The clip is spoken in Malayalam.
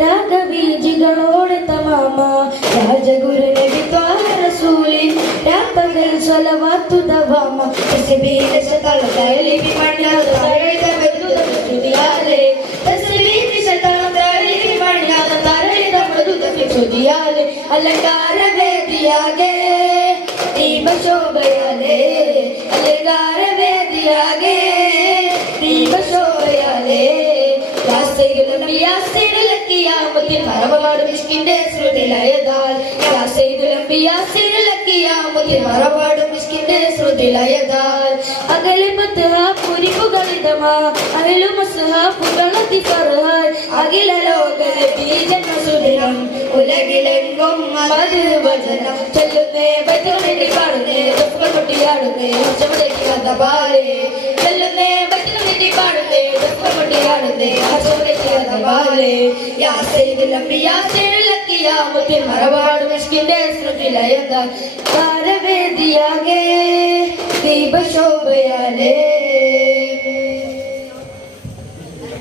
രാഗബീജികളോടെ തമാമ രാജഗുരു നബി ത്വാഹ റസൂലിൻ രാപ്പകൽ സ്വലവാത്തു ദവാമ തസ്ബീഹ ശതല തഅലീഫി മണിയാത തരളിത മദ്ദു തുദിയാലെ തസ്ബീഹ ശതല തഅലീഫി മണിയാത തരളിത മദ്ദു തുദിയാലെ അലങ്കാര വേദിയാകെ ദീപശോഭയാലെ അലങ്കാര വേദിയാകെ ദീപശോഭയാലെ മറവാടും മിസ്കിന്റെ ശ്രുതിലയതാൽ മറവാടും മിസ്കിന്റെ ശ്രുതിലയതാൽ അകലെ പുരിപ്പുകളിതമാ അകലും പുകളത്തി ഫർഹാൻ അഖില ലോക ബീജന സുദിനം ഉലകിലെങ്കും മധു വചനം ചൊല്ലുന്നേ ബൈത്തുകളിൽ പാടുന്നേ ദഫ്കൾ കൊട്ടിയാടുന്നേ ചുവടേക്ക് കഥപാലേ ചൊല്ലുന്നേ ബൈത്തുകളിൽ പാടുന്നേ ദഫ്കൾ കൊട്ടിയാടുന്നേ ചുവടേക്ക് കഥപാലേ യാ സയ്യിദുൽ അംബിയാ സയ്യിദുൽ അക്കിയാ മുത്തി മറവാട് മിസ്കിന്റെ ശ്രുതിലയതാൽ താരവേദിയാകെ ദീപശോഭയാലേ